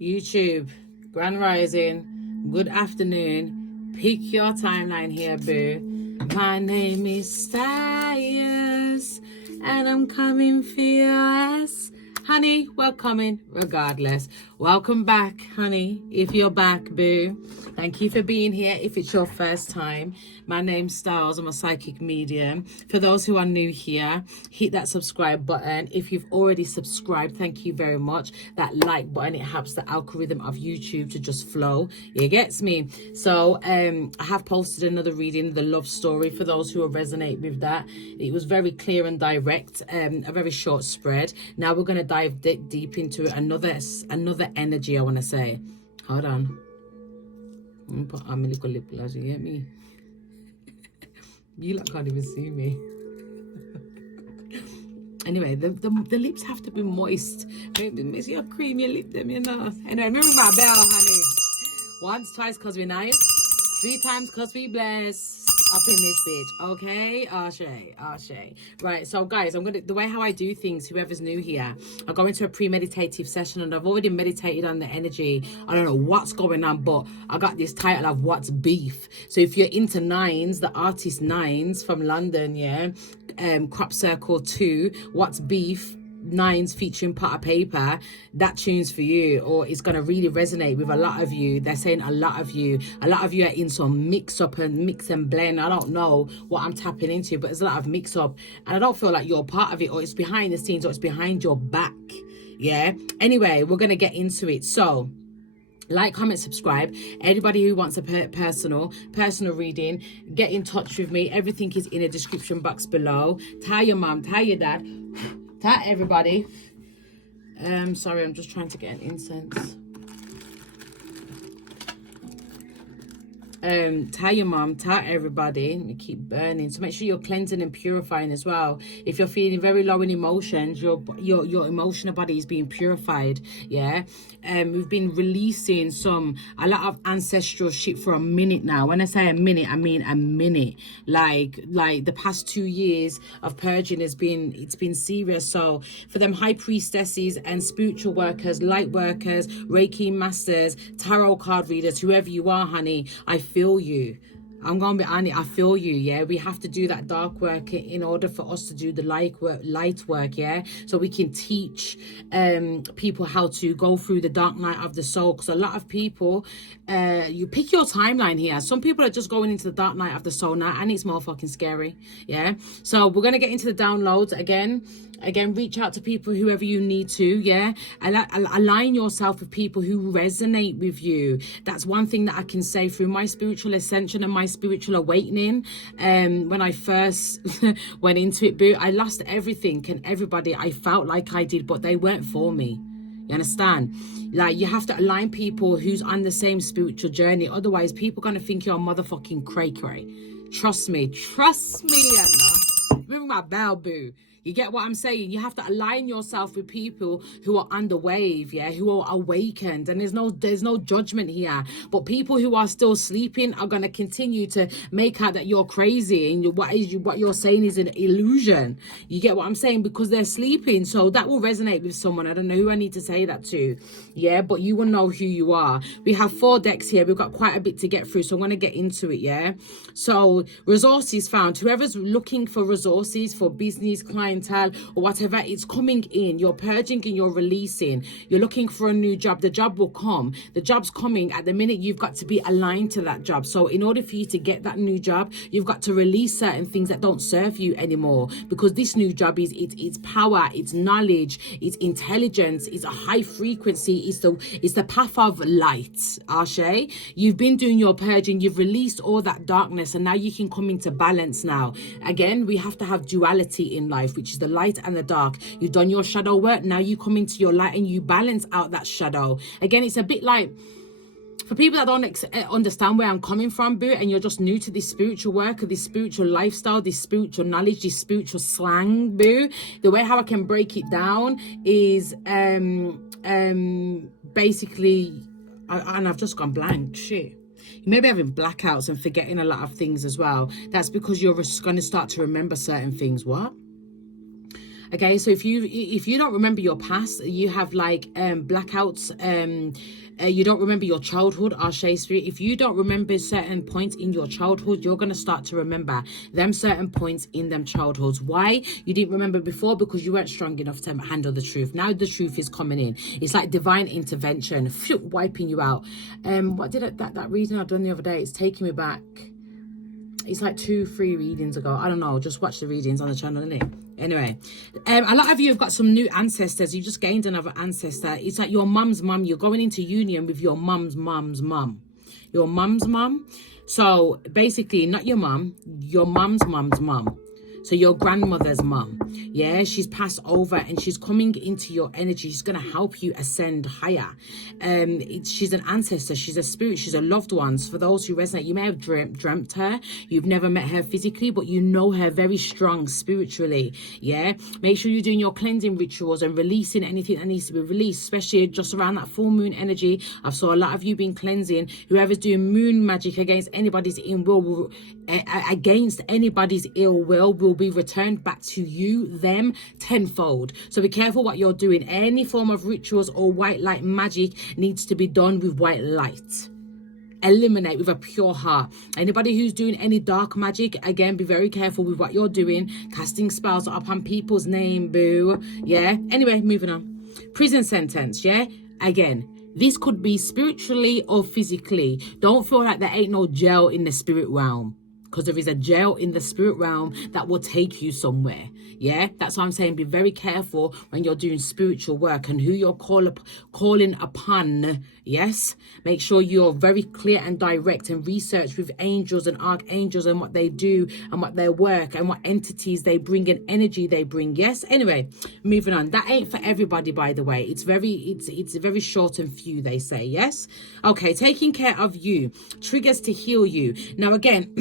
YouTube, Grand Rising, good afternoon. Pick your timeline here, boo. My name is Styles, and I'm coming for your ass. Honey, we're coming regardless. Welcome back, honey, if you're back, boo. Thank you for being here. If it's your first time, my name's Styles. I'm a psychic medium. For those who are new here, hit that subscribe button. If you've already subscribed, thank you very much. That like button, it helps the algorithm of YouTube to just flow. It gets me. So I have posted another reading, The Love Story, for those who will resonate with that. It was very clear and direct, a very short spread. Now we're going to dive deep into another energy, I want to say. Hold on. I'm gonna put my little lip gloss, you get me? You lot can't even see me. Anyway, the lips have to be moist. Make sure you cream your lip them, you know. Anyway, remember my bell, honey. Once, twice, cause we nice. 3 times, cause we bless. Up in this bitch, okay? Ashe. Right, so guys, the way how I do things, whoever's new here, I go into a premeditative session, and I've already meditated on the energy. I don't know what's going on, but I got this title of What's Beef. So if you're into Nines, the artist Nines from London, yeah, Crop Circle 2, What's Beef, Nines featuring Pot of Paper, that tune's for you, or it's going to really resonate with a lot of you. They're saying a lot of you are in some mix up and mix and blend. I don't know what I'm tapping into, but there's a lot of mix up, and I don't feel like you're part of it, or it's behind the scenes, or it's behind your back. Yeah, anyway, we're going to get into it. So like, comment, subscribe. Anybody who wants a personal reading, get in touch with me. Everything is in a description box below. Tell your mom, tell your dad, tell everybody. Sorry, I'm just trying to get an incense. Tell your mom, tell everybody. Let me keep burning. So make sure you're cleansing and purifying as well. If you're feeling very low in emotions, your emotional body is being purified. Yeah. We've been releasing a lot of ancestral shit for a minute now. When I say a minute, I mean a minute. Like the past 2 years of purging it's been serious. So for them high priestesses and spiritual workers, light workers, Reiki masters, tarot card readers, whoever you are, honey, I feel you. I'm gonna be honest, I feel you. Yeah, we have to do that dark work in order for us to do the light work. Yeah, so we can teach people how to go through the dark night of the soul. Because a lot of people, you pick your timeline here. Some people are just going into the dark night of the soul now, and it's more fucking scary. Yeah, so we're gonna get into the downloads again, reach out to people, whoever you need to. Yeah, align yourself with people who resonate with you. That's one thing that I can say through my spiritual ascension and my spiritual awakening. When I first went into it, boo, I lost everything and everybody I felt like I did, but they weren't for me. You understand? Like, you have to align people who's on the same spiritual journey. Otherwise, people are gonna think you're a motherfucking cray. Trust me, Anna. Remember my bell, boo. You get what I'm saying? You have to align yourself with people who are on the wave, yeah, who are awakened. And there's no judgment here. But people who are still sleeping are gonna continue to make out that you're crazy and what you're saying is an illusion. You get what I'm saying? Because they're sleeping. So that will resonate with someone. I don't know who I need to say that to. Yeah, but you will know who you are. We have 4 decks here. We've got quite a bit to get through, so I'm gonna get into it, yeah? So resources found. Whoever's looking for resources for business, clientele, or whatever, it's coming in. You're purging and you're releasing. You're looking for a new job. The job will come. The job's coming. At the minute, you've got to be aligned to that job. So in order for you to get that new job, you've got to release certain things that don't serve you anymore, because this new job is it's power, it's knowledge, it's intelligence, it's a high frequency, it's the path of light. Ashe, you've been doing your purging, you've released all that darkness, and now you can come into balance. Now again, we have to have duality in life, which is the light and the dark. You've done your shadow work, now you come into your light and you balance out that shadow. Again, it's a bit like, for people that don't understand where I'm coming from, boo, and you're just new to this spiritual work, or this spiritual lifestyle, this spiritual knowledge, this spiritual slang, boo, the way how I can break it down is basically, and I've just gone blank, shit. You may be having blackouts and forgetting a lot of things as well. That's because you're going to start to remember certain things. What? Okay, so if you don't remember your past, you have like blackouts, you don't remember your childhood, Ashe Spirit. If you don't remember certain points in your childhood, you're going to start to remember them certain points in them childhoods. Why? You didn't remember before because you weren't strong enough to handle the truth. Now the truth is coming in. It's like divine intervention, wiping you out. What did that reading I've done the other day, it's taking me back. It's like 2-3 readings ago. I don't know. Just watch the readings on the channel, innit? Anyway, a lot of you have got some new ancestors. You just gained another ancestor. It's like your mum's mum. You're going into union with your mum's mum. Your mum's mum. So basically, not your mum, your mum's mum. So your grandmother's mum, yeah, she's passed over and she's coming into your energy. She's going to help you ascend higher. She's an ancestor. She's a spirit. She's a loved one. So for those who resonate, you may have dreamt her. You've never met her physically, but you know her very strong spiritually, yeah. Make sure you're doing your cleansing rituals and releasing anything that needs to be released, especially just around that full moon energy. I've saw a lot of you been cleansing. Whoever's doing moon magic against anybody's ill will be returned back to you, them, tenfold. So be careful what you're doing. Any form of rituals or white light magic needs to be done with white light. Eliminate with a pure heart. Anybody who's doing any dark magic, again, be very careful with what you're doing. Casting spells upon people's name, boo. Yeah. Anyway, moving on. Prison sentence, yeah. Again, this could be spiritually or physically. Don't feel like there ain't no jail in the spirit realm, because there is a jail in the spirit realm that will take you somewhere. Yeah, that's why I'm saying be very careful when you're doing spiritual work and who you're calling upon. Yes, make sure you're very clear and direct and research with angels and archangels and what they do and what their work and what entities they bring and energy they bring. Yes. Anyway, moving on. That ain't for everybody, by the way. It's very short and few, they say. Yes. Okay, taking care of you, triggers to heal you. Now again,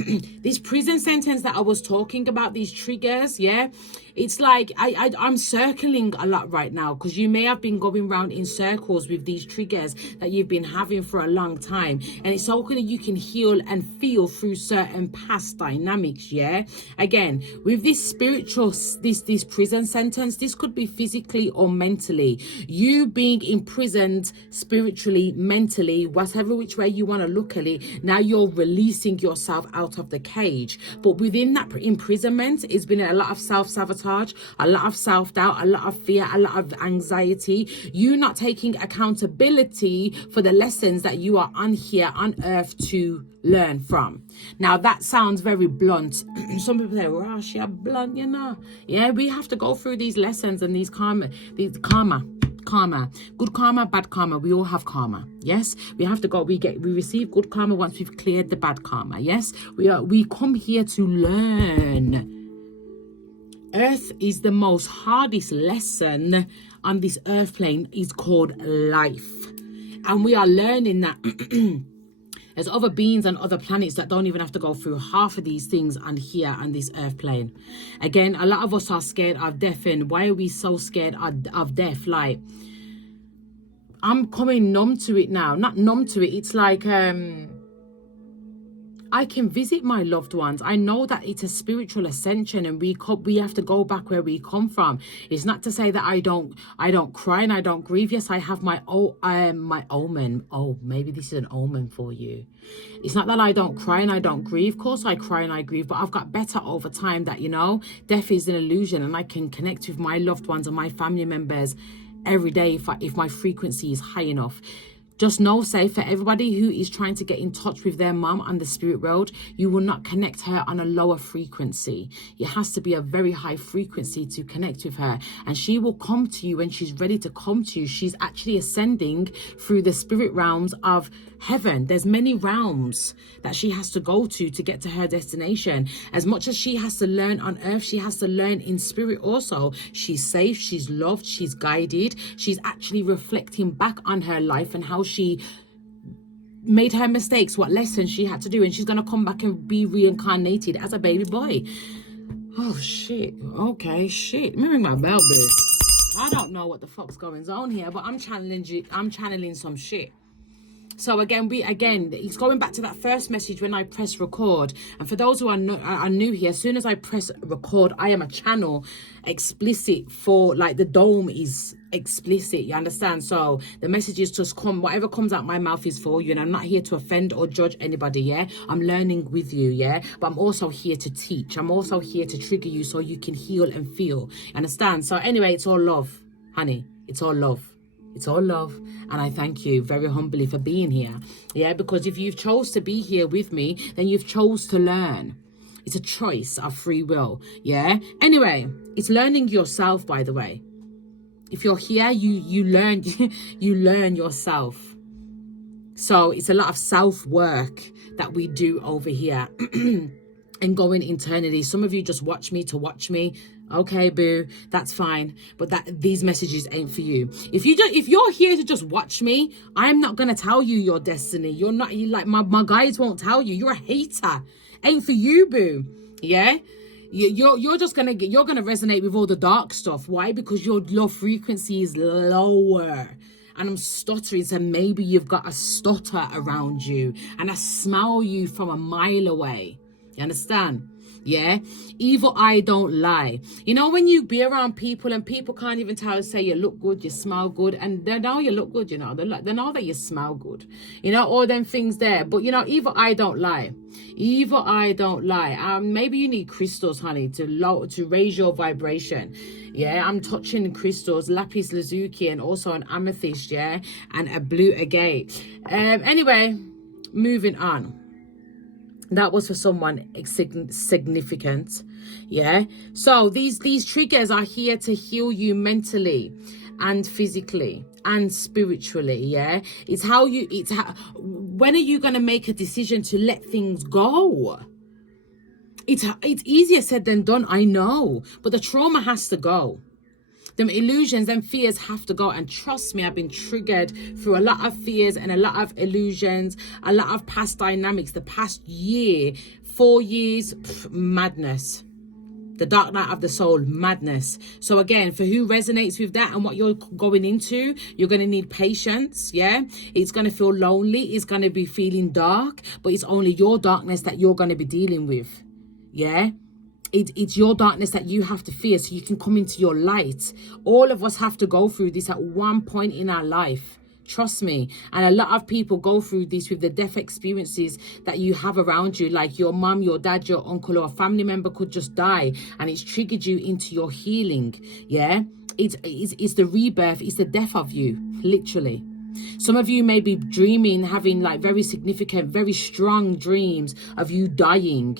this prison sentence that I was talking about, these triggers, yeah, it's like I'm circling a lot right now because you may have been going around in circles with these triggers that you've been having for a long time, and it's so that you can heal and feel through certain past dynamics. Yeah, again, with this spiritual, this prison sentence, this could be physically or mentally. You being imprisoned spiritually, mentally, whatever which way you want to look at it. Now you're releasing yourself out of the cage, but within that imprisonment, it's been a lot of self-sabotage, a lot of self-doubt, a lot of fear, a lot of anxiety. You not taking accountability for the lessons that you are on here on earth to learn from. Now that sounds very blunt. Some people say, "Wow, she a blunt," you know. Yeah, we have to go through these lessons and these karma, good karma, bad karma. We all have karma. Yes, we have to go. We receive good karma once we've cleared the bad karma. Yes, we come here to learn. Earth is the most hardest lesson on this earth plane, is called life, and we are learning that there's other beings and other planets that don't even have to go through half of these things on here on this earth plane. Again, a lot of us are scared of death. And why are we so scared of death? Like, I'm coming numb to it now. Not numb to it. It's like I can visit my loved ones. I know that it's a spiritual ascension, and we have to go back where we come from. It's not to say that I don't cry and I don't grieve. Yes, I have my omen. Oh, maybe this is an omen for you. It's not that I don't cry and I don't grieve. Of course I cry and I grieve, but I've got better over time that, you know, death is an illusion, and I can connect with my loved ones and my family members every day if my frequency is high enough. Just know, say, for everybody who is trying to get in touch with their mum on the spirit world, you will not connect her on a lower frequency. It has to be a very high frequency to connect with her. And she will come to you when she's ready to come to you. She's actually ascending through the spirit realms of heaven. There's many realms that she has to go to get to her destination. As much as she has to learn on earth, she has to learn in spirit also. She's safe, she's loved, she's guided. She's actually reflecting back on her life and how she made her mistakes, what lessons she had to do, and she's going to come back and be reincarnated as a baby boy. Oh shit. Okay, shit. Let me ring my bell, boo. I don't know what the fuck's going on here, but I'm channeling some shit. So again, it's going back to that first message when I press record. And for those who are new here, as soon as I press record, I am a channel explicit for, like, the dome is explicit, you understand? So the messages just come, whatever comes out my mouth is for you, and I'm not here to offend or judge anybody. Yeah, I'm learning with you. Yeah, but I'm also here to teach. I'm also here to trigger you so you can heal and feel, you understand? So anyway, it's all love, honey. It's all love. It's all love, and I thank you very humbly for being here. Yeah, because if you've chose to be here with me, then you've chose to learn. It's a choice of free will. Yeah. Anyway, it's learning yourself, by the way. If you're here, you learn you learn yourself. So it's a lot of self-work that we do over here. And going internally. Some of you just watch me to watch me. Okay, boo, that's fine, but these messages ain't for you. If you're here to just watch me, I'm not gonna tell you your destiny. You're not, like, my guides won't tell you. You're a hater. Ain't for you, boo. Yeah, you're just gonna resonate with all the dark stuff. Why? Because your frequency is lower. And I'm stuttering, so maybe you've got a stutter around you, and I smell you from a mile away. You understand? Yeah. Evil eye don't lie. You know, when you be around people and people can't even say you look good, you smell good, and they know you look good, you know, they know that you smell good, you know, all them things there. But you know, evil eye don't lie. Evil eye don't lie. Maybe you need crystals, honey, to raise your vibration. Yeah, I'm touching crystals, lapis lazuli, and also an amethyst, yeah, and a blue agate. Anyway, moving on. That was for someone significant. Yeah. So these triggers are here to heal you mentally and physically and spiritually. Yeah. When are you going to make a decision to let things go? It's easier said than done, I know, but the trauma has to go. Them illusions, them fears have to go. And trust me, I've been triggered through a lot of fears and a lot of illusions, a lot of past dynamics. The past year, 4 years, madness. The dark night of the soul, madness. So again, for who resonates with that and what you're going into, you're going to need patience. Yeah, it's going to feel lonely. It's going to be feeling dark, but it's only your darkness that you're going to be dealing with. Yeah. It's your darkness that you have to fear so you can come into your light. All of us have to go through this at one point in our life. Trust me. And a lot of people go through this with the death experiences that you have around you. Like your mum, your dad, your uncle, or a family member could just die. And it's triggered you into your healing. Yeah. It's the rebirth. It's the death of you. Literally. Some of you may be dreaming, having like very significant, very strong dreams of you dying.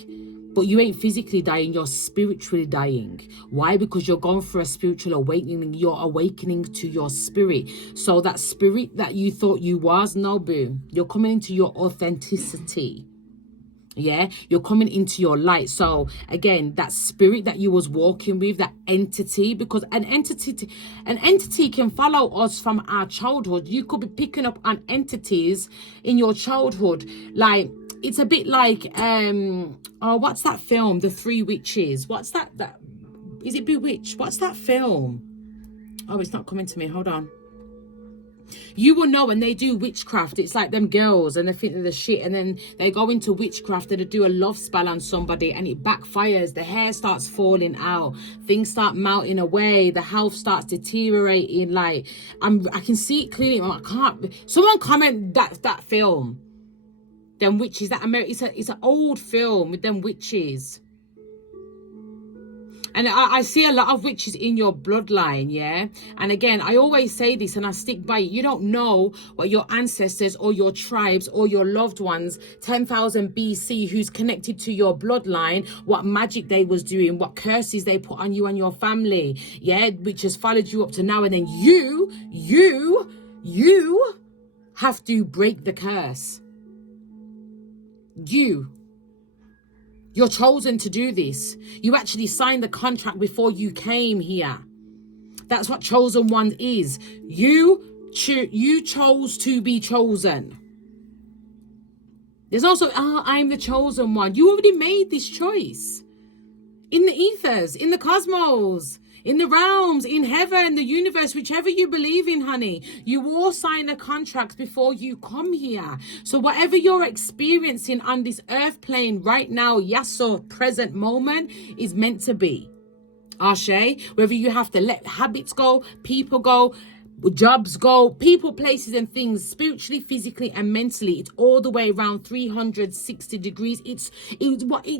But you ain't physically dying, you're spiritually dying. Why? Because you're going through a spiritual awakening. You're awakening to your spirit. So that spirit that you thought you was, no, boo. You're coming into your authenticity. Yeah, you're coming into your light. So again, that spirit that you was walking with, that entity, because an entity can follow us from our childhood. You could be picking up on entities in your childhood, like. It's a bit like, what's that film? The Three Witches. What's that? Is it Bewitched? What's that film? Oh, it's not coming to me. Hold on. You will know when they do witchcraft. It's like them girls and they think they're the shit. And then they go into witchcraft and they do a love spell on somebody and it backfires. The hair starts falling out. Things start melting away. The health starts deteriorating. Like, I can see it clearly. I can't. Someone comment that film. Them witches, that it's an old film with them witches. And I see a lot of witches in your bloodline, yeah? And again, I always say this and I stick by it. You don't know what your ancestors or your tribes or your loved ones, 10,000 BC, who's connected to your bloodline, what magic they was doing, what curses they put on you and your family, yeah? Which has followed you up to now. And then you have to break the curse. You're chosen to do this. You actually signed the contract before you came here. That's what chosen one is. You chose to be chosen. There's also, I'm the chosen one. You already made this choice. In the ethers, in the cosmos, in the realms, in heaven, the universe, whichever you believe in, honey. You all sign a contract before you come here. So whatever you're experiencing on this earth plane right now, yasso, present moment, is meant to be. Ashe, whether you have to let habits go, people go, jobs go, people, places and things, spiritually, physically and mentally, it's all the way around 360 degrees. It's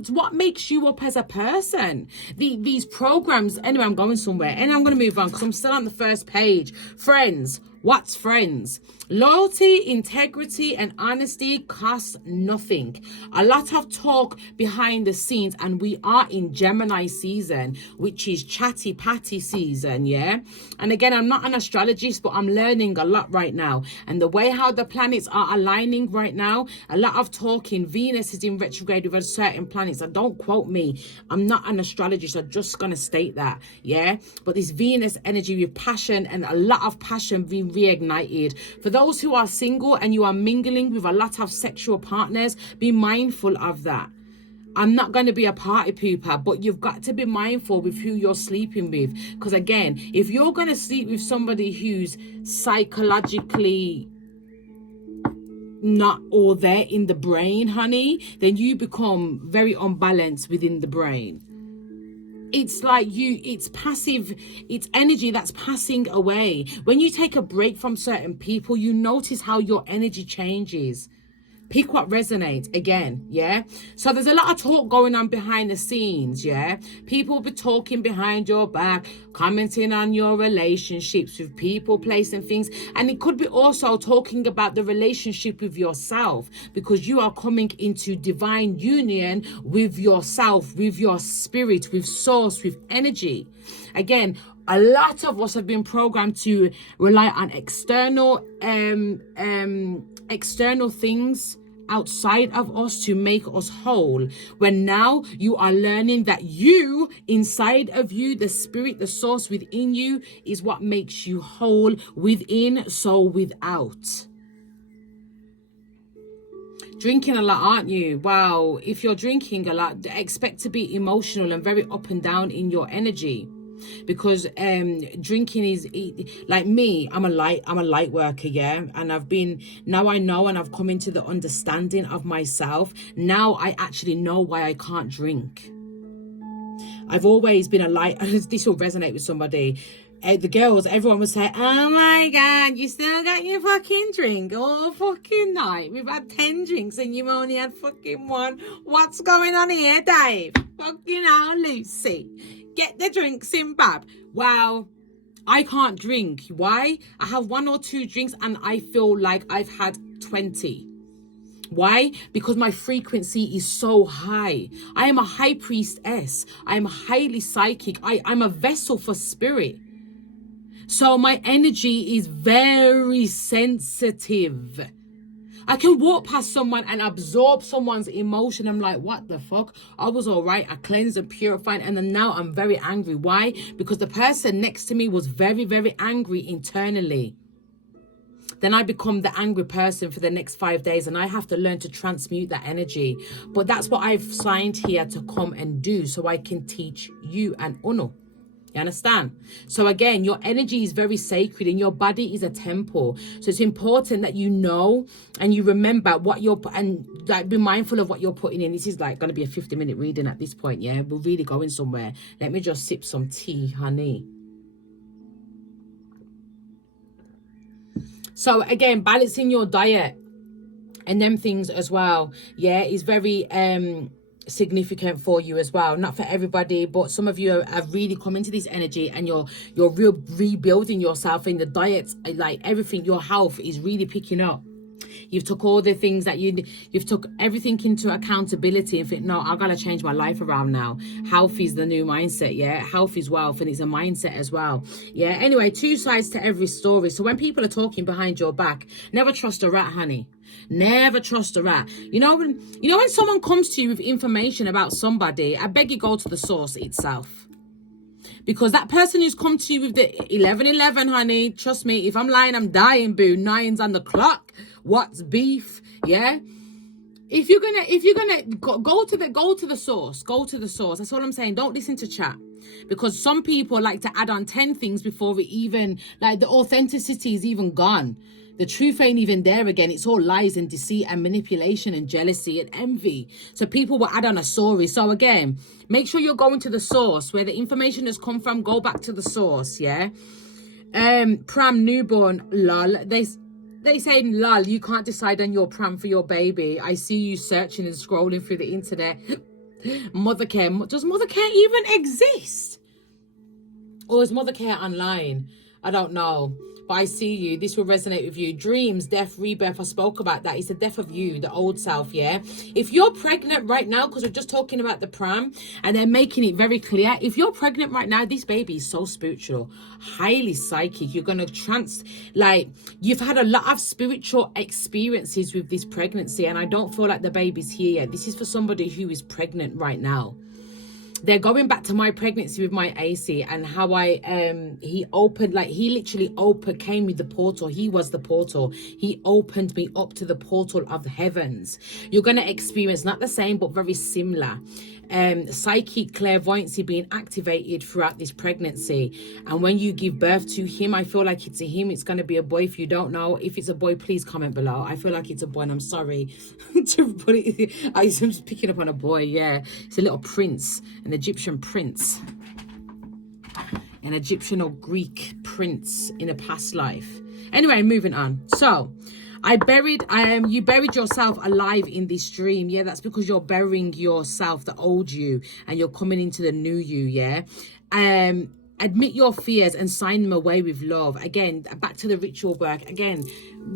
what makes you up as a person. These programs, anyway, I'm going somewhere and I'm going to move on because I'm still on the first page. Friends. What's friends? Loyalty, integrity, and honesty cost nothing. A lot of talk behind the scenes, and we are in Gemini season, which is chatty patty season, yeah? And again, I'm not an astrologist, but I'm learning a lot right now. And the way how the planets are aligning right now, a lot of talking. Venus is in retrograde with certain planets. And don't quote me. I'm not an astrologist. I'm just going to state that, yeah? But this Venus energy with passion and a lot of passion being reignited. For those who are single and you are mingling with a lot of sexual partners, be mindful of that. I'm not going to be a party pooper, but you've got to be mindful with who you're sleeping with. Because again, if you're going to sleep with somebody who's psychologically not all there in the brain, honey, then you become very unbalanced within the brain. It's like it's passive, it's energy that's passing away. When you take a break from certain people, you notice how your energy changes. Pick what resonates again, yeah? So there's a lot of talk going on behind the scenes, yeah? People be talking behind your back, commenting on your relationships with people, place and things. And it could be also talking about the relationship with yourself, because you are coming into divine union with yourself, with your spirit, with source, with energy. Again, a lot of us have been programmed to rely on external things outside of us to make us whole, when now you are learning that you, inside of you, the spirit, the source within you, is what makes you whole within, so without. Drinking a lot, aren't you? Wow, if you're drinking a lot, expect to be emotional and very up and down in your energy. Because drinking is like me, I'm a light worker, yeah, and now I know, and I've come into the understanding of myself. Now I actually know why I can't drink. I've always been a light. This will resonate with somebody. The girls, everyone would say, oh my God, you still got your fucking drink all fucking night. We've had 10 drinks and you've only had fucking one. What's going on here, Dave? Fucking hell, Lucy. Get the drinks in, Bab. Well, I can't drink. Why? I have 1 or 2 drinks and I feel like I've had 20. Why? Because my frequency is so high. I am a high priestess. I am highly psychic. I'm a vessel for spirit. So my energy is very sensitive. I can walk past someone and absorb someone's emotion. I'm like, what the fuck? I was all right. I cleansed and purified. And then now I'm very angry. Why? Because the person next to me was very, very angry internally. Then I become the angry person for the next 5 days. And I have to learn to transmute that energy. But that's what I've signed here to come and do. So I can teach you and Uno. You understand? So again, your energy is very sacred and your body is a temple. So it's important that you know and you remember what you're, and like be mindful of what you're putting in. This is like going to be a 50-minute reading at this point, yeah? We're really going somewhere. Let me just sip some tea, honey. So again, balancing your diet and them things as well, yeah, is very significant for you as well. Not for everybody, but some of you have really come into this energy and you're rebuilding yourself in the diet, like everything. Your health is really picking up. You've took all the things that you've took everything into accountability and think, no, I gotta change my life around now. Health is the new mindset, yeah. Health is wealth, and it's a mindset as well, yeah. Anyway, 2 sides to every story. So when people are talking behind your back, never trust a rat, honey. Never trust a rat. You know when someone comes to you with information about somebody, I beg you, go to the source itself. Because that person who's come to you with the 1111, honey, trust me, if I'm lying, I'm dying, boo. 9's on the clock. What's beef? Yeah? If you're gonna go to the source, go to the source. That's all I'm saying. Don't listen to chat, because some people like to add on 10 things before it even, like, the authenticity is even gone. The truth ain't even there again. It's all lies and deceit and manipulation and jealousy and envy. So people will add on a story. So again, make sure you're going to the source where the information has come from. Go back to the source. Yeah. Pram newborn, lol. They say, lol, you can't decide on your pram for your baby. I see you searching and scrolling through the internet. Mother care. Does mother care even exist? Or is mother care online? I don't know. But I see you. This will resonate with you. Dreams, death, rebirth. I spoke about that. It's the death of you, the old self, yeah? If you're pregnant right now, because we're just talking about the pram, and they're making it very clear, if you're pregnant right now, this baby is so spiritual, highly psychic. You're going to you've had a lot of spiritual experiences with this pregnancy, and I don't feel like the baby's here yet. This is for somebody who is pregnant right now. They're going back to my pregnancy with my AC and how he literally came with the portal. He was the portal. He opened me up to the portal of the heavens. You're going to experience not the same, but very similar. Psychic clairvoyancy being activated throughout this pregnancy. And when you give birth to him, I feel like it's a him. It's going to be a boy. If you don't know, if it's a boy, please comment below. I feel like it's a boy, and I'm sorry to put it. I'm just picking up on a boy. Yeah, it's a little prince, an Egyptian prince, an Egyptian or Greek prince in a past life. Anyway, moving on. So you buried yourself alive in this dream. Yeah, that's because you're burying yourself, the old you, and you're coming into the new you. Yeah. Admit your fears and sign them away with love. Again, back to the ritual work. Again,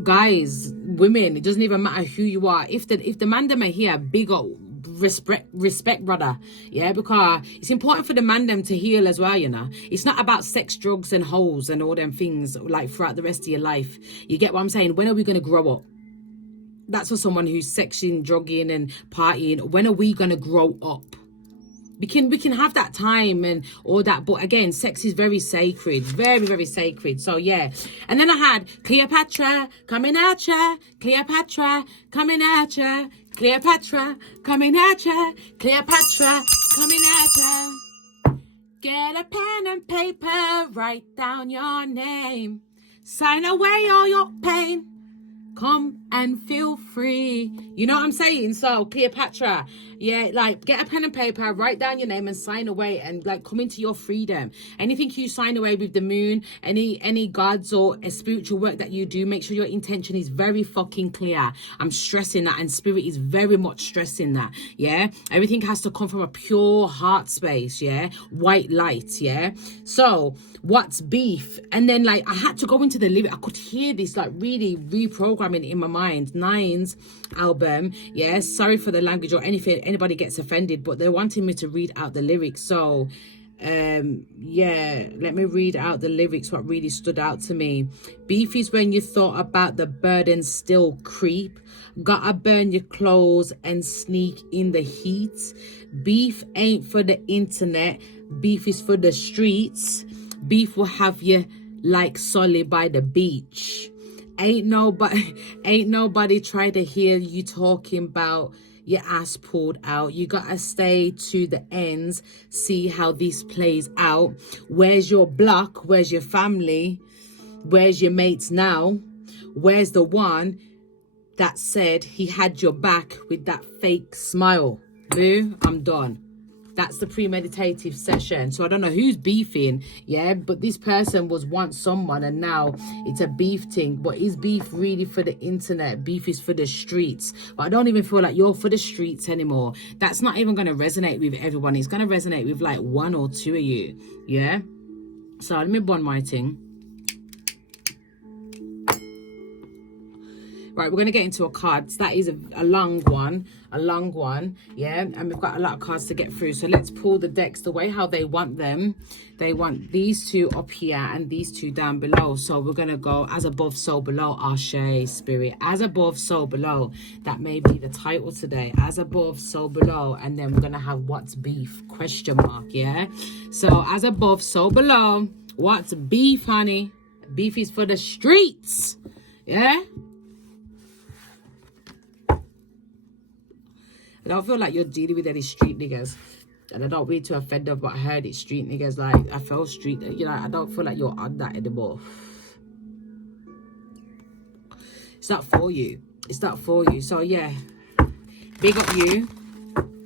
guys, women, it doesn't even matter who you are. If the man them are here, big up, respect, brother. Yeah, because it's important for the man them to heal as well, you know. It's not about sex, drugs and hoes and all them things like throughout the rest of your life. You get what I'm saying? When are we going to grow up? That's for someone who's sexing, drugging and partying. When are we going to grow up? We can have that time and all that, but again, sex is very sacred, very, very sacred. So yeah. And then I had Cleopatra coming at ya, Cleopatra coming at ya, Cleopatra coming at ya, Cleopatra coming at ya. Get a pen and paper, write down your name, sign away all your pain. Come and feel free. You know what I'm saying? So Cleopatra, yeah, like get a pen and paper, write down your name and sign away, and like come into your freedom. Anything you sign away with the moon, any gods or a spiritual work that you do, make sure your intention is very fucking clear. I'm stressing that, and spirit is very much stressing that. Yeah, everything has to come from a pure heart space. Yeah, white light. Yeah. So what's beef? And then like I had to go into the lyric. I could hear this like really reprogramming in my mind. Nines album. Yeah, sorry for the language or anything, anybody gets offended, but they're wanting me to read out the lyrics. So yeah, let me read out the lyrics, what really stood out to me. Beef is when you thought about the burden still creep, gotta burn your clothes and sneak in the heat. Beef ain't for the internet, beef is for the streets. Beef will have you like Solly by the beach. Ain't nobody try to hear you talking about your ass pulled out. You gotta stay to the ends, see how this plays out. Where's your block? Where's your family? Where's your mates now? Where's the one that said he had your back with that fake smile? Boo, I'm done. That's the premeditative session. So I don't know who's beefing, yeah, but this person was once someone and now it's a beef thing. But is beef really for the internet? Beef is for the streets. But I don't even feel like you're for the streets anymore. That's not even going to resonate with everyone. It's going to resonate with like one or two of you, yeah? So let me bond my thing. Right, we're going to get into a card. That is a long one, yeah? And we've got a lot of cards to get through. So let's pull the decks the way how they want them. They want these two up here and these two down below. So we're going to go as above, so below. Ashe, Spirit. As above, so below. That may be the title today. As above, so below. And then we're going to have what's beef? Question mark, yeah? So as above, so below. What's beef, honey? Beef is for the streets, yeah? I don't feel like you're dealing with any street niggas. And I don't mean to offend them, but I heard it's street niggas. Like, I feel street, you know, I don't feel like you're on that anymore. It's not for you. It's not for you. So, yeah. Big up you.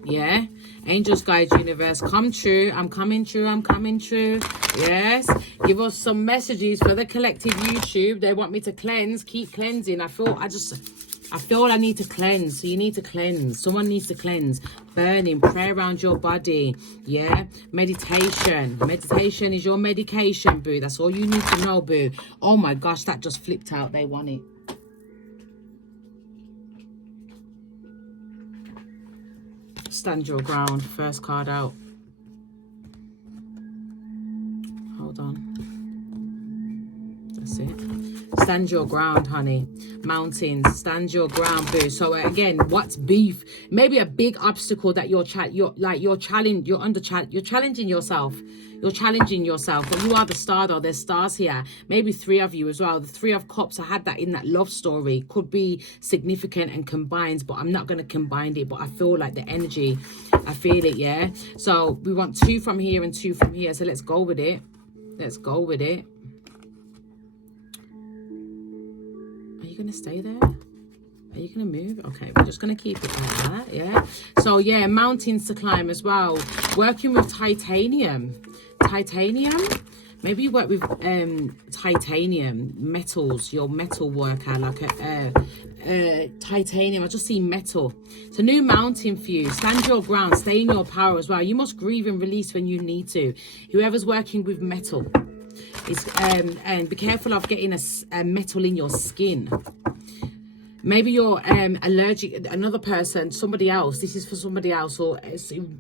Yeah. Angels, guides, universe, come true. I'm coming true. I'm coming true. Yes. Give us some messages for the collective YouTube. They want me to cleanse. Keep cleansing. I feel I need to cleanse. So you need to cleanse. Someone needs to cleanse. Burning. Pray around your body. Yeah. Meditation. Meditation is your medication, boo. That's all you need to know, boo. Oh my gosh, that just flipped out. They want it. Stand your ground. First card out. Hold on. That's it. Stand your ground, honey. Mountains. Stand your ground, boo. So again, what's beef? Maybe a big obstacle that you're challenging yourself. You're challenging yourself, but you are the star though. There's stars here. Maybe 3 of you as well. The 3 of Cups, I had that in that love story. Could be significant and combined, but I'm not going to combine it. But I feel like the energy, I feel it, yeah? So we want 2 from here and 2 from here. So let's go with it. Let's go with it. Are you going to stay there? Are you going to move? Okay, we're just going to keep it like that, yeah? So, yeah, mountains to climb as well. Working with titanium. Titanium? Maybe you work with titanium, metals, your metal worker, like a titanium. I just see metal. It's a new mountain for you. Stand your ground. Stay in your power as well. You must grieve and release when you need to. Whoever's working with metal. And be careful of getting a metal in your skin. Maybe you're allergic, another person, somebody else, this is for somebody else, or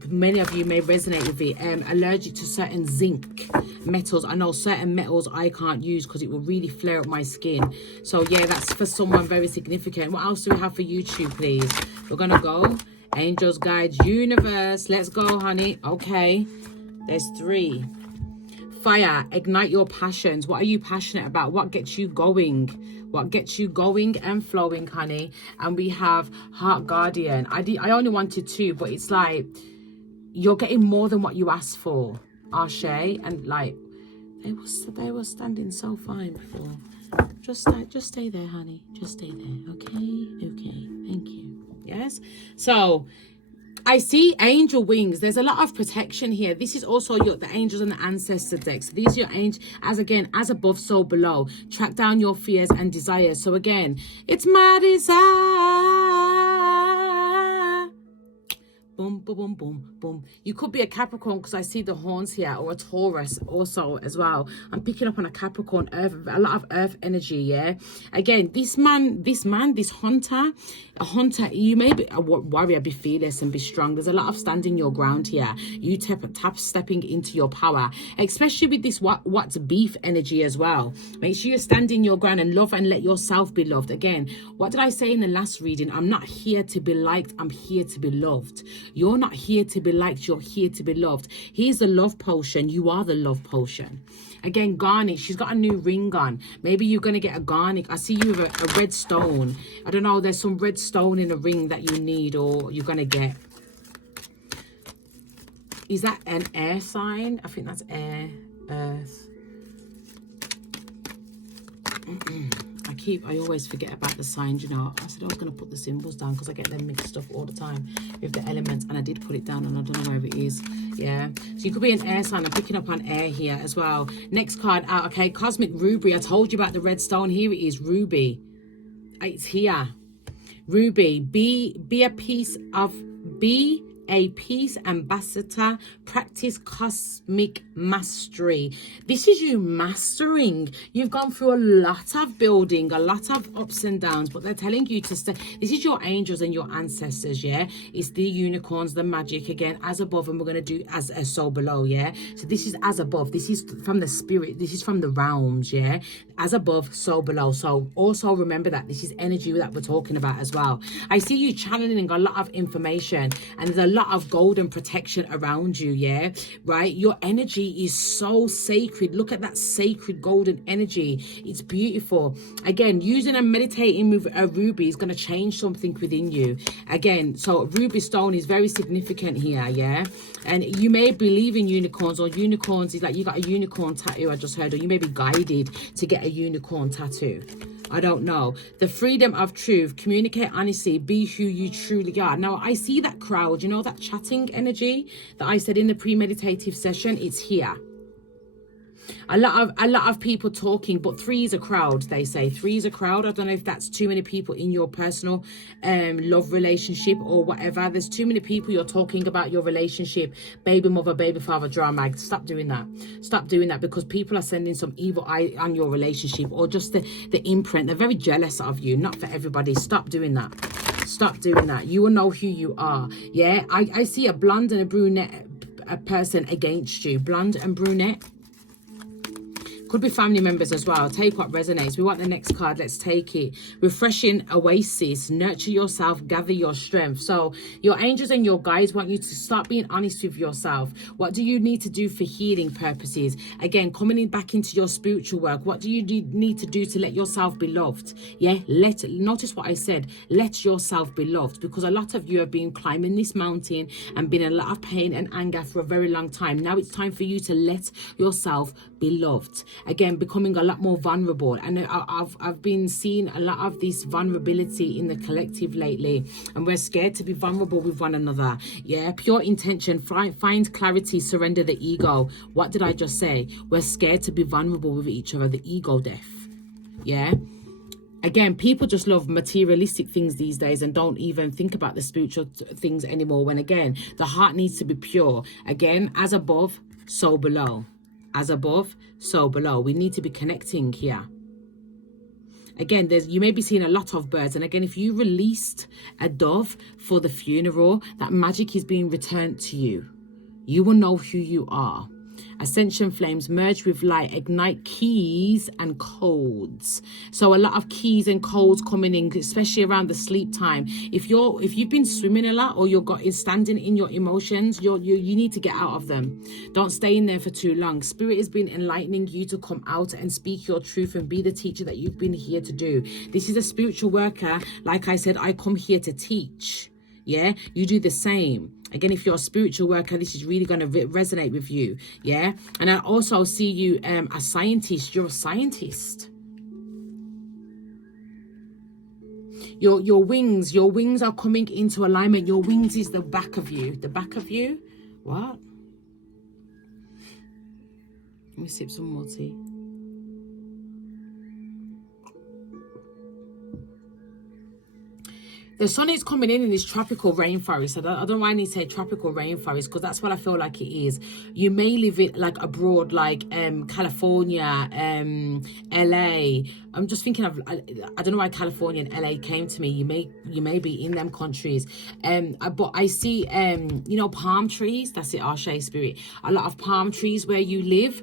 many of you may resonate with it, allergic to certain zinc metals. I know certain metals I can't use because it will really flare up my skin. So yeah, that's for someone very significant. What else do we have for YouTube, please? We're going to go. Angels, guides, universe. Let's go, honey. Okay. There's 3. Fire, ignite your passions. What are you passionate about? What gets you going? What gets you going and flowing, honey? And we have Heart Guardian. I only wanted 2, but it's like you're getting more than what you asked for, Ashe. And like they were standing so fine before. Just stay there, honey. Just stay there. Okay. Thank you. Yes. So I see angel wings. There's a lot of protection here. This is also the angels and the ancestor decks. So these are your angels, as above, so below. Track down your fears and desires. So again, it's my desire. Boom, boom, boom, boom, boom. You could be a Capricorn because I see the horns here, or a Taurus also as well. I'm picking up on a Capricorn, earth, a lot of earth energy, yeah? Again, this hunter, a hunter, you may be a warrior, be fearless and be strong. There's a lot of standing your ground here. You stepping into your power, especially with this what's beef energy as well. Make sure you're standing your ground and love and let yourself be loved. Again, what did I say in the last reading? I'm not here to be liked. I'm here to be loved. You're not here to be liked. You're here to be loved. Here's the love potion. You are the love potion. Again, garnet. She's got a new ring on. Maybe you're going to get a garnet. I see you with a red stone. I don't know. There's some red stone in a ring that you need or you're going to get. Is that an air sign? I think that's air, earth. I always forget about the signs, you know. I said I was going to put the symbols down because I get them mixed up all the time with the elements, and I did put it down and I don't know where it is. Yeah, so you could be an air sign. I'm picking up on air here as well. Next card out. Okay, Cosmic Ruby. I told you about the red stone. Here it is, Ruby. It's here. Ruby, be a piece ambassador. Practice cosmic mastery. This is you mastering. You've gone through a lot of building, a lot of ups and downs, but they're telling you to stay. This is your angels and your ancestors, yeah? It's the unicorns, the magic, again, as above, and we're going to do as so below, yeah? So this is as above. This is from the spirit. This is from the realms, yeah? As above, so below. So also remember that this is energy that we're talking about as well. I see you channeling a lot of information, and there's a lot of golden protection around you, yeah, right? Your energy energy is so sacred. Look at that sacred golden energy. It's beautiful. Again, using and meditating with a ruby is going to change something within you. Again, so ruby stone is very significant here, yeah? And you may believe in unicorns, or unicorns is like you got a unicorn tattoo, I just heard, or you may be guided to get a unicorn tattoo. I don't know. The freedom of truth. Communicate honestly. Be who you truly are. Now, I see that crowd. You know that chatting energy that I said in the premeditative session? It's here. A lot of people talking, but 3 is a crowd, they say. 3 is a crowd. I don't know if that's too many people in your personal love relationship or whatever. There's too many people you're talking about your relationship, baby mother, baby father drama. Stop doing that. Stop doing that, because people are sending some evil eye on your relationship, or just the imprint. They're very jealous of you. Not for everybody. Stop doing that. Stop doing that. You will know who you are. Yeah, I see a blonde and a brunette a person against you. Blonde and brunette. Could be family members as well. Take what resonates. We want the next card. Let's take it. Refreshing oasis. Nurture yourself. Gather your strength. So your angels and your guides want you to start being honest with yourself. What do you need to do for healing purposes? Again, coming back into your spiritual work. What do you need to do to let yourself be loved? Yeah, notice what I said. Let yourself be loved, because a lot of you have been climbing this mountain and been in a lot of pain and anger for a very long time. Now it's time for you to let yourself be loved. Again, becoming a lot more vulnerable. And I've been seeing a lot of this vulnerability in the collective lately, and we're scared to be vulnerable with one another. Yeah, pure intention. Find clarity. Surrender the ego. What did I just say? We're scared to be vulnerable with each other. The ego death. Yeah. Again, people just love materialistic things these days and don't even think about the spiritual things anymore, when again, the heart needs to be pure. Again, as above, so below. As above, so below. We need to be connecting here. Again, you may be seeing a lot of birds. And again, if you released a dove for the funeral, that magic is being returned to you. You will know who you are. Ascension flames merge with light, ignite keys and codes. So a lot of keys and codes coming in, especially around the sleep time. If you've been swimming a lot, or you're standing in your emotions, you need to get out of them. Don't stay in there for too long. Spirit has been enlightening you to come out and speak your truth and be the teacher that you've been here to do. This is a spiritual worker. Like I said, I come here to teach. Yeah, you do the same. Again, if you're a spiritual worker, this is really going to resonate with you. Yeah. And I also see you a scientist. You're a scientist. Your wings are coming into alignment. Your wings is the back of you. The back of you. What? Let me sip some more tea. The sun is coming in this tropical rainforest. I don't know why I need to say tropical rainforest, because that's what I feel like it is. You may live it like abroad, like California, LA. I'm just thinking of, I don't know why California and LA came to me. You may be in them countries. But I see, you know, palm trees. That's it, Arshay Spirit. A lot of palm trees where you live.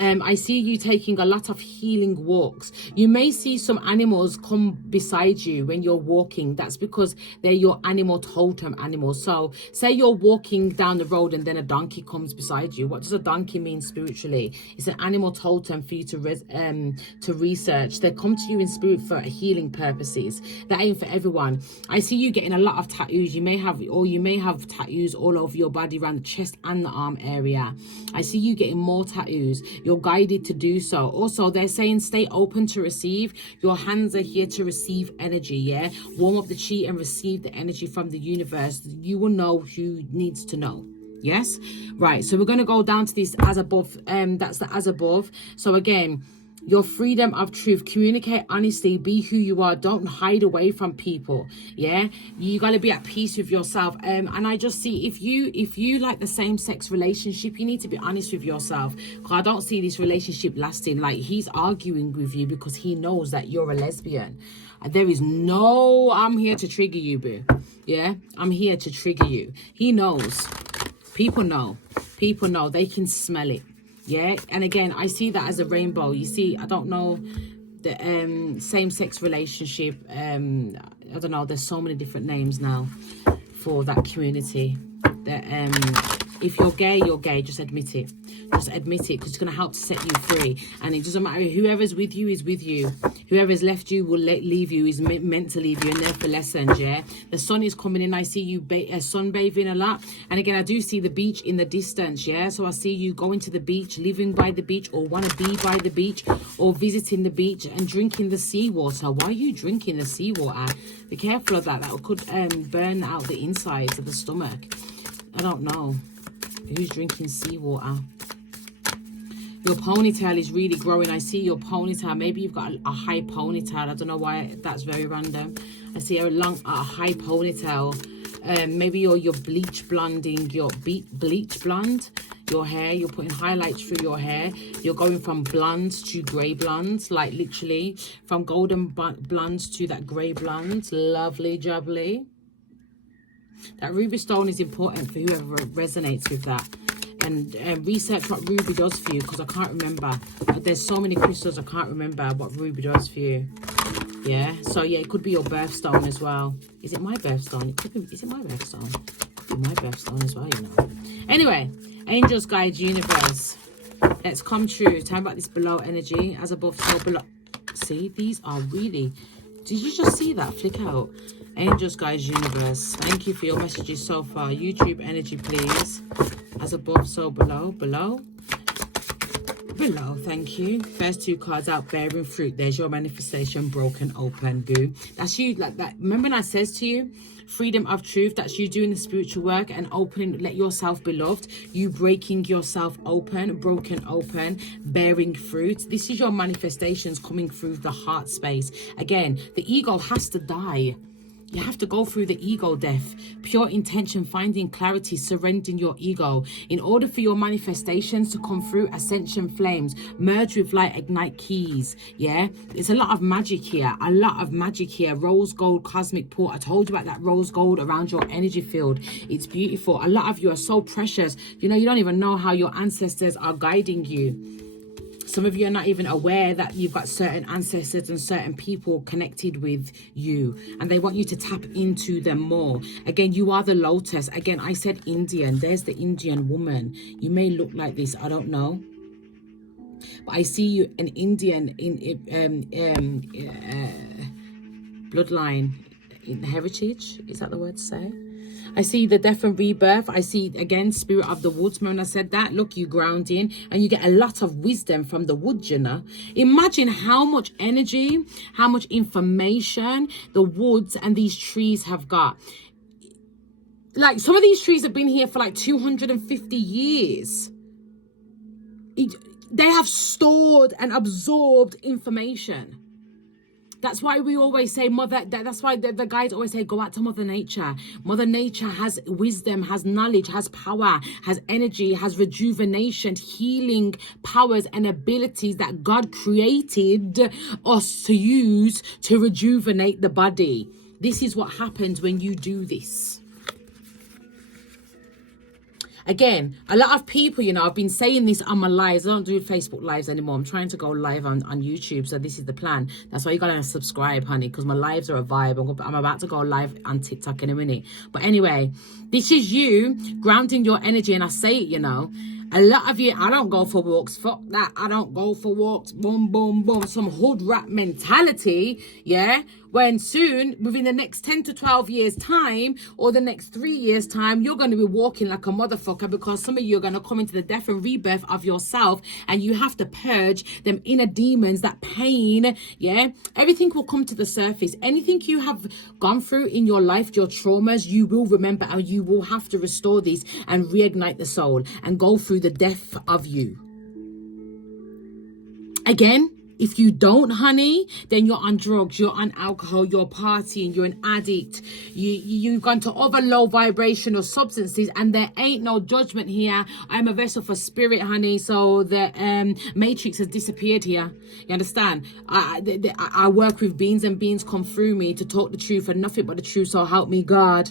I see you taking a lot of healing walks. You may see some animals come beside you when you're walking. That's because they're your animal totem animals. So say you're walking down the road and then a donkey comes beside you. What does a donkey mean spiritually? It's an animal totem for you to research. They come to you in spirit for healing purposes. That ain't for everyone. I see you getting a lot of tattoos. You may have tattoos all over your body, around the chest and the arm area. I see you getting more tattoos. You're guided to do so. Also, they're saying stay open to receive. Your hands are here to receive energy, yeah? Warm up the chi and receive the energy from the universe. You will know who needs to know. Yes? Right, so we're going to go down to this as above. That's the as above. So again, your freedom of truth. Communicate honestly. Be who you are. Don't hide away from people. Yeah, you got to be at peace with yourself. And I just see if you like the same-sex relationship, you need to be honest with yourself. Because I don't see this relationship lasting. Like, he's arguing with you because he knows that you're a lesbian. There is no, I'm here to trigger you, boo. Yeah, I'm here to trigger you. He knows. People know. People know. They can smell it. Yeah, and again, I see that as a rainbow. You see, I don't know, the same-sex relationship. I don't know. There's so many different names now for that community. If you're gay, you're gay. Just admit it. Just admit it, because it's going to help to set you free. And it doesn't matter. Whoever's with you is with you. Whoever's left you will leave you, is meant to leave you, and they're for lessons, yeah? The sun is coming in. I see you sunbathing a lot. And again, I do see the beach in the distance, yeah? So I see you going to the beach, living by the beach, or want to be by the beach, or visiting the beach and drinking the seawater. Why are you drinking the seawater? Be careful of that. That could burn out the insides of the stomach. I don't know. Who's drinking seawater? Your ponytail is really growing. I see your ponytail. Maybe you've got a high ponytail. I don't know why that's very random. I see a high ponytail. Maybe you're bleach blonding, bleach blonde your hair. You're putting highlights through your hair. You're going from blondes to grey blondes, like literally from golden blondes to that grey blonde. Lovely jubbly. That ruby stone is important for whoever resonates with that. And research what ruby does for you, because I can't remember. There's so many crystals, I can't remember what ruby does for you. Yeah, so yeah, it could be your birthstone as well. Is it my birthstone? It could be. Is it my birthstone? It could be my birthstone as well, you know. Anyway, angels, guides, universe, let's come true. Time about this below energy, as above, so below. See, these are really. Did you just see that flick out? Angels, guides, universe, thank you for your messages so far. YouTube energy, please. As above, so below. Below, thank you. First two cards out, bearing fruit. There's your manifestation, broken open. Boo. That's you, like that. Remember when I says to you, freedom of truth, that's you doing the spiritual work and opening, let yourself be loved. You breaking yourself open, broken open, bearing fruit. This is your manifestations coming through the heart space. Again, the ego has to die. You have to go through the ego death. Pure intention, finding clarity, surrendering your ego. In order for your manifestations to come through, ascension flames, merge with light, ignite keys. Yeah, it's a lot of magic here. A lot of magic here. Rose gold, cosmic port. I told you about that rose gold around your energy field. It's beautiful. A lot of you are so precious. You know, you don't even know how your ancestors are guiding you. Some of you are not even aware that you've got certain ancestors and certain people connected with you, and they want you to tap into them more. Again, you are the lotus. Again, I said Indian. There's the Indian woman. You may look like this. I don't know. But I see you an Indian bloodline, in heritage. Is that the word to say? I see the death and rebirth. I see, again, spirit of the woods. When I said that, look, you grounding, and you get a lot of wisdom from the wood, you know. Imagine how much energy, how much information the woods and these trees have got. Like, some of these trees have been here for like 250 years. They have stored and absorbed information. That's why we always say that's why the guys always say, go out to Mother Nature. Mother Nature has wisdom, has knowledge, has power, has energy, has rejuvenation, healing powers and abilities that God created us to use to rejuvenate the body. This is what happens when you do this. Again, a lot of people, you know, I've been saying this on my lives. I don't do Facebook lives anymore. I'm trying to go live on YouTube. So this is the plan. That's why you got to subscribe, honey, because my lives are a vibe. I'm about to go live on TikTok in a minute. But anyway, this is you grounding your energy. And I say it, you know, a lot of you, I don't go for walks. Fuck that. I don't go for walks. Boom, boom, boom. Some hood rat mentality. Yeah. When soon, within the next 10 to 12 years time, or the next 3 years time, you're going to be walking like a motherfucker, because some of you are going to come into the death and rebirth of yourself, and you have to purge them inner demons, that pain. Yeah. Everything will come to the surface. Anything you have gone through in your life, your traumas, you will remember, and you will have to restore these and reignite the soul and go through the death of you. Again, if you don't, honey, then you're on drugs, you're on alcohol, you're partying, you're an addict. You've gone to other low vibrational substances, and there ain't no judgment here. I'm a vessel for spirit, honey. So the matrix has disappeared here. You understand? I work with beings, and beings come through me to talk the truth and nothing but the truth. So help me, God.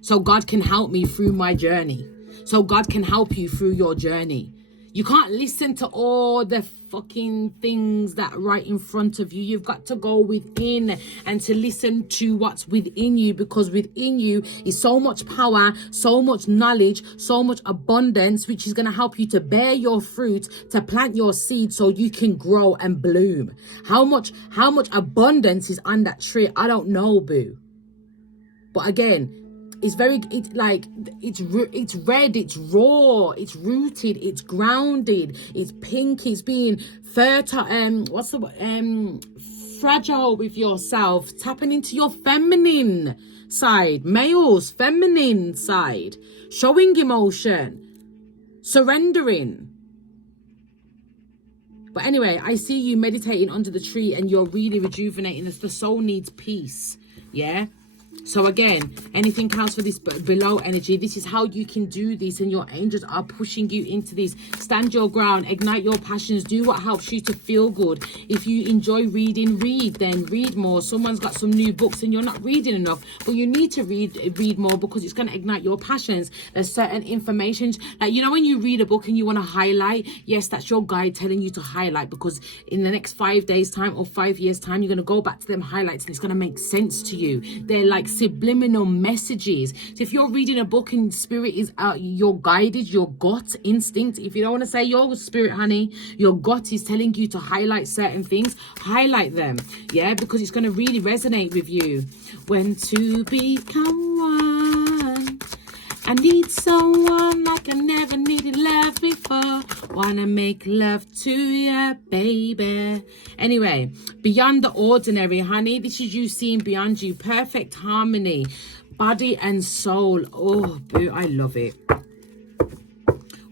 So God can help me through my journey. So God can help you through your journey. You can't listen to all the fucking things that are right in front of you. You've got to go within and to listen to what's within you, because within you is so much power, so much knowledge, so much abundance, which is going to help you to bear your fruit, to plant your seed so you can grow and bloom. How much abundance is on that tree? I don't know, boo. But again, it's red, it's raw, it's rooted, it's grounded, it's pink, it's being fertile, fragile with yourself, tapping into your feminine side, male's feminine side, showing emotion, surrendering. But anyway, I see you meditating under the tree and you're really rejuvenating. The soul needs peace, yeah? So again, anything else for this below energy, this is how you can do this, and your angels are pushing you into this. Stand your ground, ignite your passions, do what helps you to feel good. If you enjoy reading, then read more. Someone's got some new books and you're not reading enough, but you need to read more, because it's going to ignite your passions. There's certain information, like, you know, when you read a book and you want to highlight, yes, that's your guide telling you to highlight, because in the next 5 days time or 5 years time, you're going to go back to them highlights and it's going to make sense to you. They're like subliminal messages. So if you're reading a book and spirit is your guided, your gut instinct, if you don't want to say your spirit, honey, your gut is telling you to highlight certain things, highlight them, yeah, because it's going to really resonate with you. When to become one, I need someone like I never needed love before. Wanna make love to ya, baby. Anyway, beyond the ordinary, honey. This is you seeing beyond you. Perfect harmony, body and soul. Oh, boo, I love it.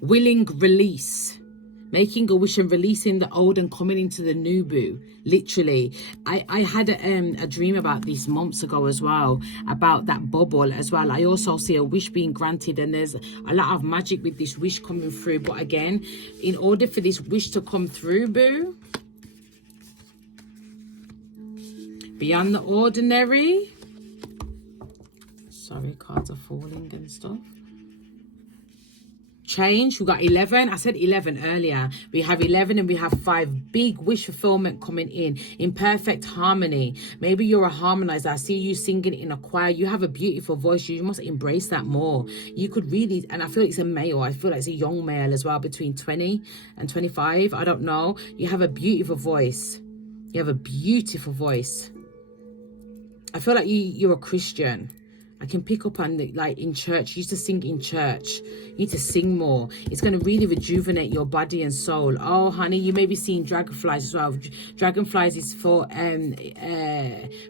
Willing release. Making a wish and releasing the old and coming into the new, boo. Literally. I had a dream about this months ago as well, about that bubble as well. I also see a wish being granted, and there's a lot of magic with this wish coming through. But again, in order for this wish to come through, boo, beyond the ordinary. Sorry, cards are falling and stuff. Change. We got 11. I said 11 earlier. We have 11 and we have 5. Big wish fulfillment coming in perfect harmony. Maybe you're a harmonizer. I see you singing in a choir. You have a beautiful voice. You must embrace that more. You could really, and I feel it's a male. I feel like it's a young male as well, between 20 and 25. I don't know. You have a beautiful voice. You have a beautiful voice. I feel like you're a Christian. I can pick up on it, like in church. You used to sing in church. You need to sing more. It's going to really rejuvenate your body and soul. Oh, honey, you may be seeing dragonflies as well. Dragonflies is for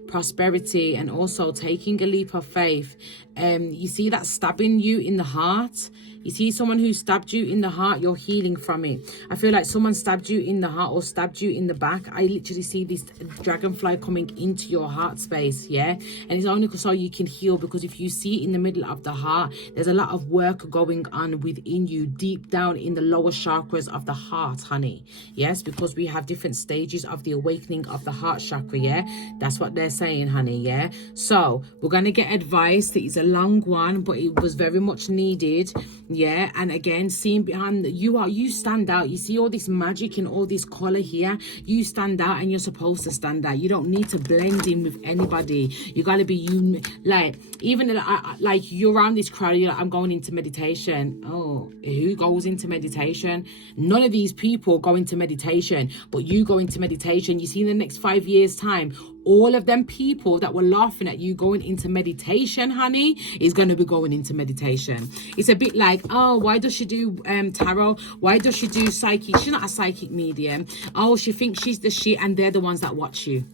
prosperity and also taking a leap of faith. You see that stabbing you in the heart? You see someone who stabbed you in the heart, you're healing from it. I feel like someone stabbed you in the heart or stabbed you in the back. I literally see this dragonfly coming into your heart space, yeah? And it's only so you can heal, because if you see it in the middle of the heart, there's a lot of work going on within you, deep down in the lower chakras of the heart, honey. Yes, because we have different stages of the awakening of the heart chakra, yeah? That's what they're saying, honey, yeah? So we're going to get advice. That is a long one, but it was very much needed. Yeah, and again, seeing behind you stand out. You see all this magic and all this color here. You stand out, and you're supposed to stand out. You don't need to blend in with anybody. You gotta be you. Like, even like you're around this crowd, you're like, I'm going into meditation. Oh, who goes into meditation? None of these people go into meditation, but you go into meditation. You see, in the next 5 years time, all of them people that were laughing at you going into meditation, honey, is going to be going into meditation. It's a bit like, oh, why does she do tarot? Why does she do psychic? She's not a psychic medium. Oh, she thinks she's the shit, and they're the ones that watch you.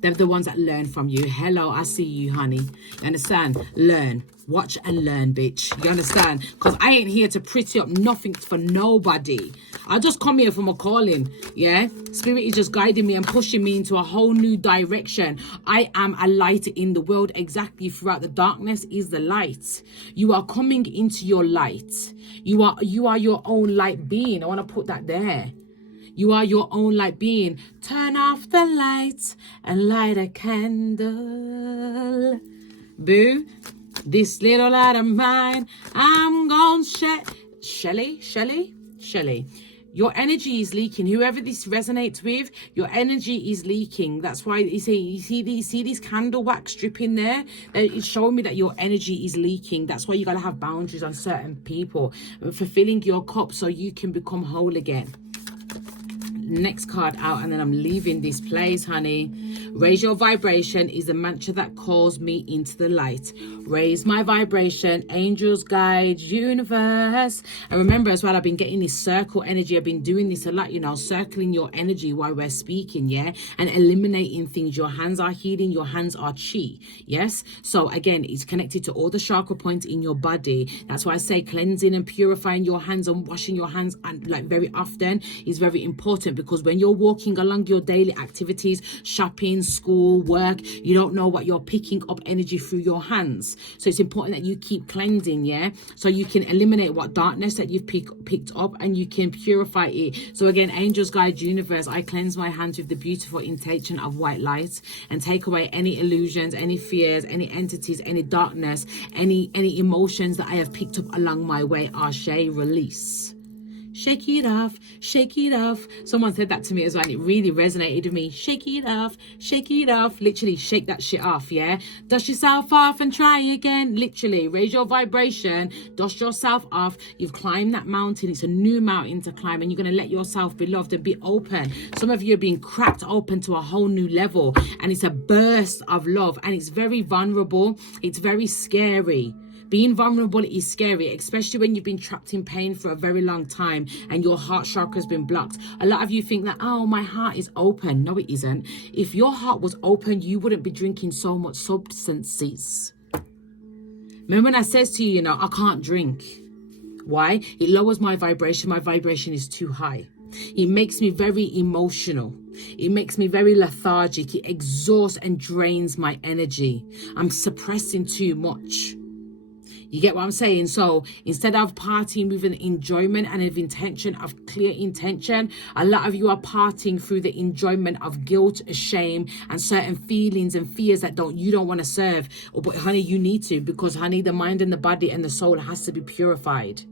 They're the ones that learn from you. Hello, I see you, honey. You understand? Learn. Watch and learn, bitch. You understand? Because I ain't here to pretty up nothing for nobody. I just come here for my calling, yeah? Spirit is just guiding me and pushing me into a whole new direction. I am a light in the world. Exactly. Throughout the darkness is the light. You are coming into your light. You are your own light being. I want to put that there. You are your own light being. Turn off the lights and light a candle. Boo. This little light of mine, I'm gonna Shelly. Your energy is leaking. Whoever this resonates with, your energy is leaking. That's why you see these candle wax dripping there. It's showing me that your energy is leaking. That's why you gotta have boundaries on certain people, fulfilling your cup so you can become whole again. Next card out, and then I'm leaving this place, honey. Raise your vibration is the mantra that calls me into the light. Raise my vibration, angels, guides, universe. And remember as well, I've been getting this circle energy. I've been doing this a lot, you know, circling your energy while we're speaking, yeah? And eliminating things. Your hands are healing, your hands are chi, yes? So again, it's connected to all the chakra points in your body. That's why I say cleansing and purifying your hands and washing your hands, and like very often, is very important, because when you're walking along your daily activities, shopping, school, work, you don't know what you're picking up energy through your hands. So it's important that you keep cleansing, yeah? So you can eliminate what darkness that you've picked up, and you can purify it. So again, angels, guide, universe, I cleanse my hands with the beautiful intention of white light, and take away any illusions, any fears, any entities, any darkness, any emotions that I have picked up along my way. Ashe, release. Shake it off, shake it off. Someone said that to me as well, and it really resonated with me. Shake it off, shake it off. Literally shake that shit off, yeah? Dust yourself off and try again. Literally raise your vibration, dust yourself off. You've climbed that mountain. It's a new mountain to climb, and you're going to let yourself be loved and be open. Some of you are being cracked open to a whole new level, and it's a burst of love, and it's very vulnerable. It's very scary. Being vulnerable is scary, especially when you've been trapped in pain for a very long time and your heart chakra has been blocked. A lot of you think that, oh, my heart is open. No, it isn't. If your heart was open, you wouldn't be drinking so much substances. Remember when I says to you, you know, I can't drink. Why? It lowers my vibration. My vibration is too high. It makes me very emotional. It makes me very lethargic. It exhausts and drains my energy. I'm suppressing too much. You get what I'm saying? So instead of partying with an enjoyment and an intention of clear intention, a lot of you are partying through the enjoyment of guilt, shame, and certain feelings and fears that you don't want to serve. But honey, you need to, because honey, the mind and the body and the soul has to be purified.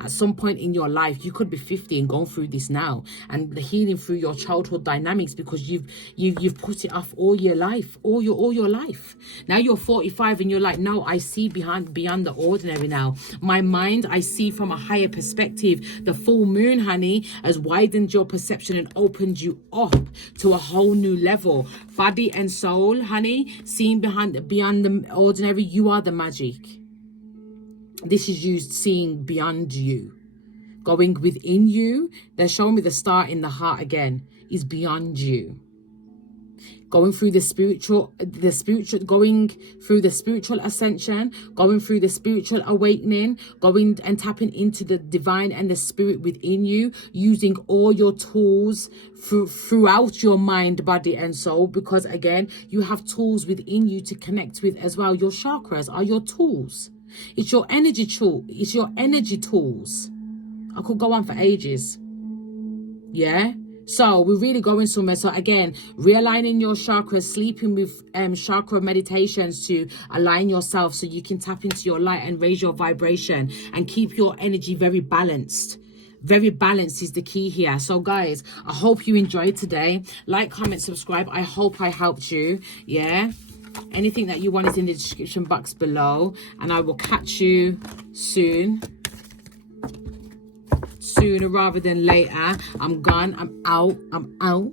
At some point in your life, you could be 50 and going through this now, and healing through your childhood dynamics, because you've put it off all your life, all your life. Now you're 45 and you're like, no, I see beyond the ordinary now. My mind, I see from a higher perspective. The full moon, honey, has widened your perception and opened you up to a whole new level. Body and soul, honey, seeing beyond the ordinary. You are the magic. This is you seeing beyond you, going within you. They're showing me the star in the heart again is beyond you. Going through the spiritual, going through the spiritual ascension, going through the spiritual awakening, going and tapping into the divine and the spirit within you, using all your tools throughout your mind, body, and soul. Because again, you have tools within you to connect with as well. Your chakras are your tools. It's your energy tool. It's your energy tools. I could go on for ages. Yeah. So we're really going somewhere. So again, realigning your chakras, sleeping with chakra meditations to align yourself so you can tap into your light and raise your vibration and keep your energy very balanced. Very balanced is the key here. So guys, I hope you enjoyed today. Like, comment, subscribe. I hope I helped you. Yeah. Anything that you want is in the description box below, and I will catch you soon. Sooner rather than later. I'm gone. I'm out.